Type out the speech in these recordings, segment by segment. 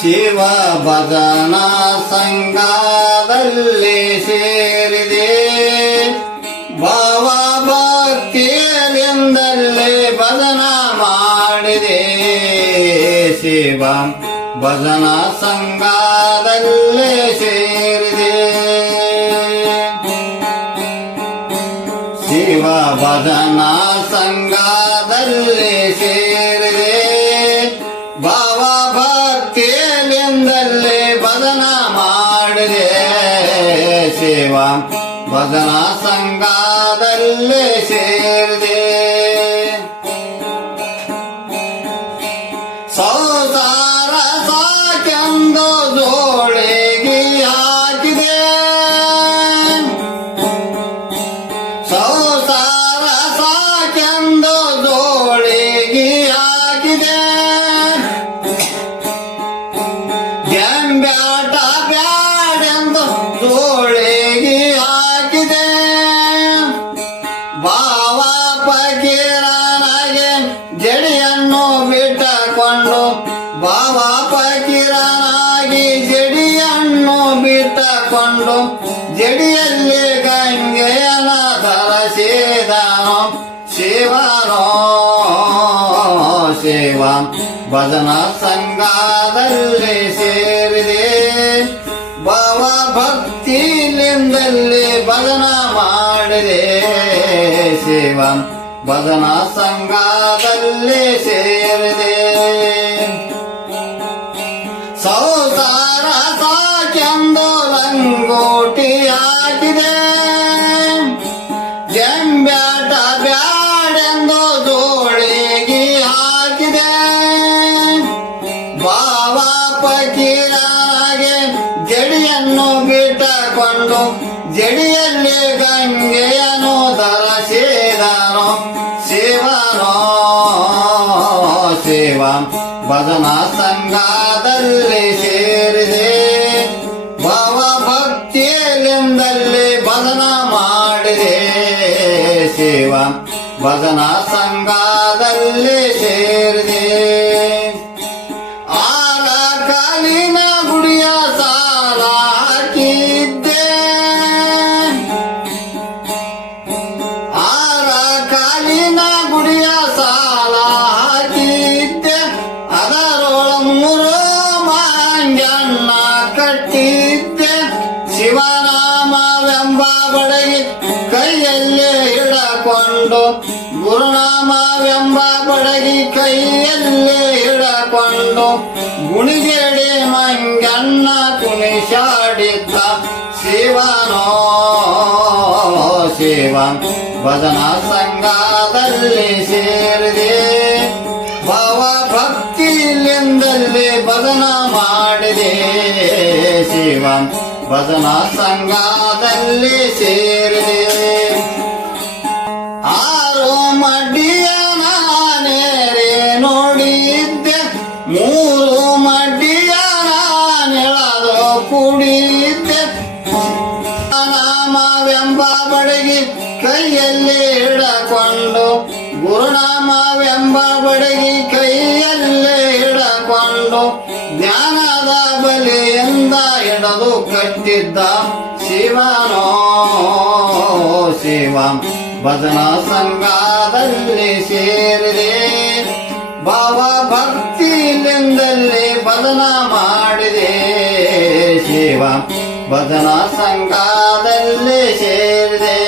ಶಿವ ಭಜನಾ ಸಂಘದಲ್ಲಿ ಸೇರಿದೆ. ಭಾವ ಭಕ್ತಿಯರಿಂದಲೇ ಭಜನಾ ಮಾಡಿದೆ. ಶಿವ ಭಜನಾ ಸಂಘದಲ್ಲಿ ಸೇರಿದೆ. ಶಿವ ಭಜನಾ ಸಂಘದಲ್ಲಿ ಸೇರಿದೆ. ಭಾವ ಭಕ್ತಿಯರಿಂದಲೇ ಭಜನಾ ಮಾಡಿದೆ. ಶಿವ ಭಜನಾ ಸಂಘದಲ್ಲಿ ಸೇರಿದೆ. ಸಂಸಾರ ಸಾಕೆಂದು ಜೋಳಿಗೆ ಹಾಕಿದೆ. ಸಂಸಾರ ಸಾಕೆಂದು ಜೋಳಿಗೆ ಹಾಕಿದೆ. ಗೆಂಬ್ಯಾಟ ಬ್ಯಾಡೆಂದು ಜೋಳಿಗೆ ಹಾಕಿದೆ. ಭಾವ ಫಕೀರನಾಗಿ ಜಡಿಯನ್ನು ಬಿಟ್ಟುಕೊಂಡು, ಭಾವ ಫಕೀರನಾಗಿ ಜಡಿಯನ್ನು ಬಿಟ್ಟುಕೊಂಡು, ಜಡಿಯಲ್ಲಿ ಗಂಗೆಯನ ಧರಿಸಿದನು ಶಿವನೋ. ಶಿವ ಭಜನಾ ಸಂಘದಲ್ಲಿ ಸೇರಿದೆ. ಭಾವ ಭಕ್ತಿಲಿಂದಲೇ ಭಜನಾ ಮಾಡಿದೆ. ಶಿವ ಭಜನಾ ಸಂಘದಲ್ಲಿ ಸೇರಿದೆ. ಸಂಸಾರ ಸಾಕೆಂದು ಲಂಗೋಟಿ ಹಾಕಿದೆ. ಜಂಬ್ಯಾಟ ಬ್ಯಾಡೆಂದು ಜೋಳಿಗೆ ಹಾಕಿದೆ. ಭಾವ ಫಕೀರನಾಗಿ ಜಡಿಯನ್ನು ಬಿಟ್ಟುಕೊಂಡು, ಜಡಿಯಲ್ಲಿ ಗಂಗೆಯನ್ನು ಧರಿಸಿದನು ಶಿವನೋ. ಶಿವ ಭಜನಾ ಸಂಘದಲ್ಲಿ ಸೇರಿದೆ. ಭಾವ ಭಕ್ತಿಯರಿಂದಲೇ ಭಜನಾ ಮಾಡಿದೆ. ಶಿವ ಭಜನಾ ಸಂಘದಲ್ಲಿ ಸೇರಿದೆ. ಆರ ಕಾಲಿನ ಗುಡಿಯ ಸಾಲ ಹಾಕಿದ್ದೆ. ಆರ ಕಾಲಿನ ಗುಡಿಯ ಸಾಲ ಹಾಕಿದ್ದೆ. ಅದರೊಳ ಮೂರು ಮಾಂಗ್ಯನ್ನ ಕಟ್ಟಿದ್ದೆ. ಶಿವನಾಮವೆಂಬ ಬಡಗಿ ಕೈಯಲ್ಲಿ ಹಿಡಕೊಂಡು, ಗುರುನಾಮವೆಂಬ ಬಡಗಿ ಕೈಯಲ್ಲಿ ಹಿಡಕೊಂಡು, ಗುಣಿಗೆಡೆ ಮಂಗಣ್ಣ ಕುಣಿಸಾಡಿದ್ದ ಶಿವನೋ. ಶಿವ ಭಜನಾ ಸಂಘದಲ್ಲಿ ಸೇರಿದೆ. ಭಾವ ಭಕ್ತಿಲಿಂದಲೇ ಭಜನಾ ಮಾಡಿದೆ. ಶಿವ ಭಜನಾ ಸಂಘದಲ್ಲಿ ಸೇರಿದೆ. ಆರು ಮಡ್ಡಿಯ ನಾನೇರೆ ನೋಡಿದ್ದೆ. ಮೂರು ಮಡ್ಡಿಯ ನಾನೆಳೆದು ಕುಡಿದ್ದೆ. ನಾಮವೆಂಬ ಬಡಗಿ ಕೈಯಲ್ಲಿ ಹಿಡಕೊಂಡು, ಗುರುನಾಮವೆಂಬ ಬಡಗಿ ಕೈಯಲ್ಲಿ ಹಿಡಕೊಂಡು, ಜ್ಞಾನದ ಬಲಿಯಿಂದ ಹಿಡಿದು ಕಟ್ಟಿದ್ದ ಶಿವನೋ. ಶಿವ ಭಜನಾ ಸಂಘದಲ್ಲಿ ಸೇರಿದೆ. ಭಾವ ಭಕ್ತಿಲಿಂದಲೇ ಭಜನಾ ಮಾಡಿದೆ. ಶಿವ ಭಜನಾ ಸಂಘದಲ್ಲಿ ಸೇರಿದೆ.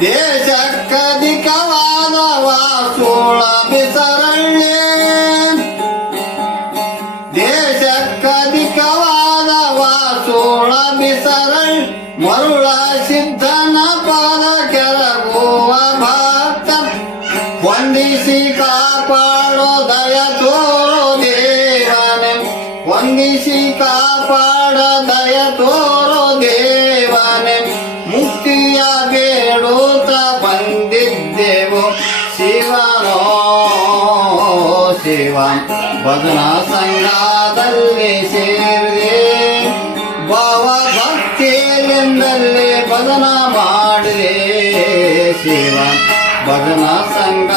ದೇಶಕ್ಕಧಿಕವಾದ ವಾಸುಳ ಬಿಸರಳ್ಳಿ. ದೇಶಕ್ಕಧಿಕವಾದ ವಾಸುಳ ಬಿಸರಳ್ಳಿ. ಮರುಳ ಸಿದ್ಧನ ಪಾದ ಕೆರಗುವ ಭಕ್ತ. ವಂದಿಸಿ ಕಾಪಾಡೋ ದಯ ತೋರೋ ದೇವನೇ. ವಂದಿಸಿ ಕಾಪಾಡ ದಯ ತೋರೋ ದೇವನೇ. ಮುಕ್ತಿಯ ಬೇಡುತ್ತ ಬಂದಿದ್ದೆವು ಶಿವನೋ. ಶಿವ ಭಜನಾ ಸಂಘದಲ್ಲಿ ಸೇರಿದೆ. ಭಾವ ಭಕ್ತಿಯರಿಂದಲೇ ಭಜನಾ ಮಾಡಿದೆ. ಶಿವ ಭಜನಾ ಸಂಘ